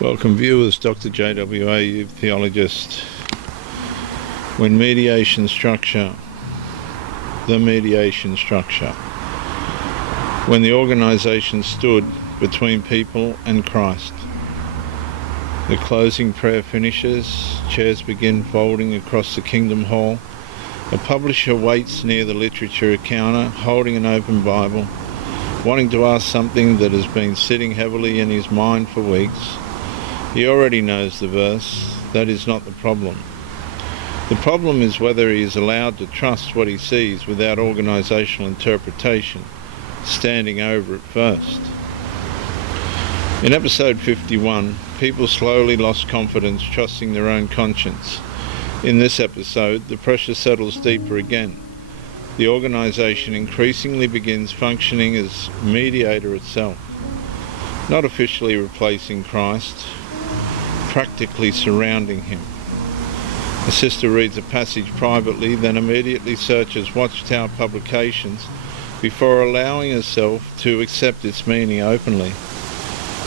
Welcome viewers, Dr. JWA, theologist. When the mediation structure, when the organisation stood between people and Christ. The closing prayer finishes, chairs begin folding across the Kingdom Hall. A publisher waits near the literature counter, holding an open Bible, wanting to ask something that has been sitting heavily in his mind for weeks. He already knows the verse. That is not the problem. The problem is whether he is allowed to trust what he sees without organisational interpretation, standing over it first. In episode 51, people slowly lost confidence, trusting their own conscience. In this episode, the pressure settles deeper again. The organisation increasingly begins functioning as mediator itself, not officially replacing Christ, practically surrounding him. A sister reads a passage privately, then immediately searches Watchtower publications before allowing herself to accept its meaning openly.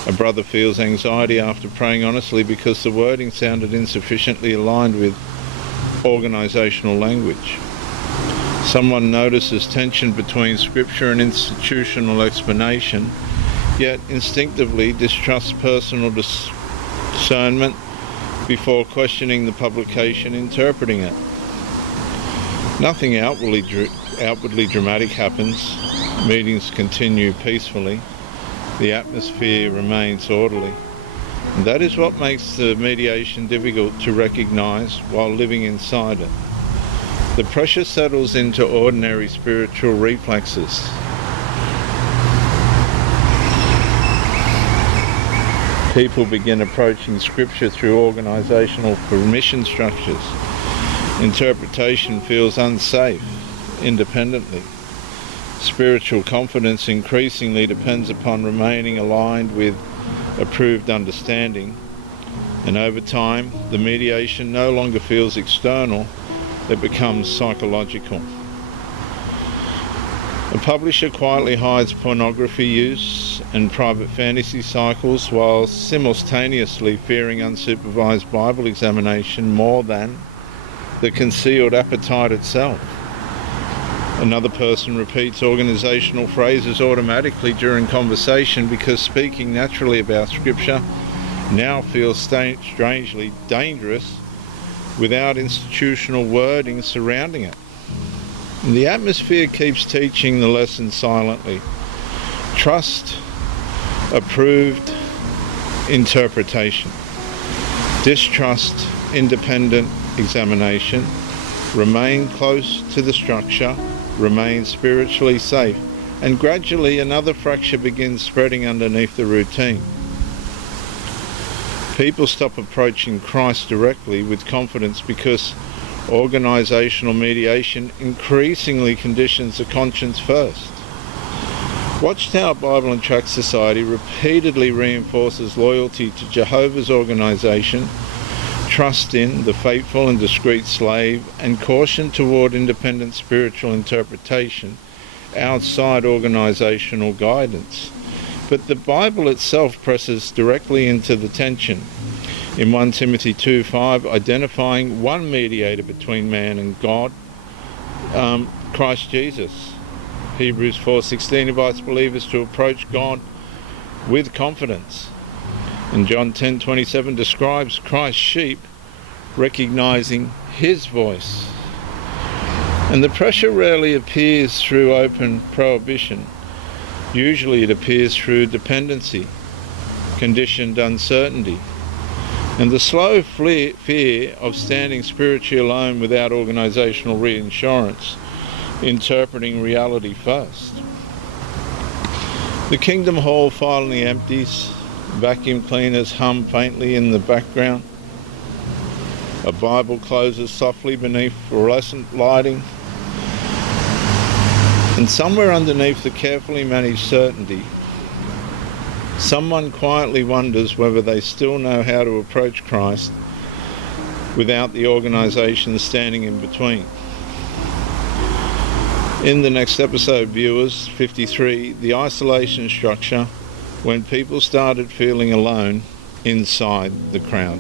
A brother feels anxiety after praying honestly because the wording sounded insufficiently aligned with organisational language. Someone notices tension between scripture and institutional explanation, yet instinctively distrusts personal discernment before questioning the publication interpreting it. Nothing outwardly dramatic happens. Meetings continue peacefully. The atmosphere remains orderly. And that is what makes the mediation difficult to recognise while living inside it. The pressure settles into ordinary spiritual reflexes. People begin approaching scripture through organisational permission structures. Interpretation feels unsafe, independently. Spiritual confidence increasingly depends upon remaining aligned with approved understanding. And over time, the mediation no longer feels external, it becomes psychological. A publisher quietly hides pornography use and private fantasy cycles while simultaneously fearing unsupervised Bible examination more than the concealed appetite itself. Another person repeats organisational phrases automatically during conversation because speaking naturally about Scripture now feels strangely dangerous without institutional wording surrounding it. The atmosphere keeps teaching the lesson silently. Trust, approved interpretation. Distrust, independent examination. Remain close to the structure. Remain spiritually safe. And gradually another fracture begins spreading underneath the routine. People stop approaching Christ directly with confidence because organisational mediation increasingly conditions the conscience first. Watchtower Bible and Tract Society repeatedly reinforces loyalty to Jehovah's organisation, trust in the faithful and discreet slave, and caution toward independent spiritual interpretation outside organisational guidance. But the Bible itself presses directly into the tension. In 1 Timothy 2:5, identifying one mediator between man and God, Christ Jesus. Hebrews 4:16 invites believers to approach God with confidence. And John 10:27 describes Christ's sheep recognizing his voice. And the pressure rarely appears through open prohibition. Usually it appears through dependency, conditioned uncertainty, and the slow fear of standing spiritually alone without organisational reassurance, interpreting reality first. The Kingdom Hall finally empties. Vacuum cleaners hum faintly in the background. A Bible closes softly beneath fluorescent lighting. And somewhere underneath the carefully managed certainty, someone quietly wonders whether they still know how to approach Christ without the organisation standing in between. In the next episode, viewers, 53, the isolation structure, when people started feeling alone, inside the crowd.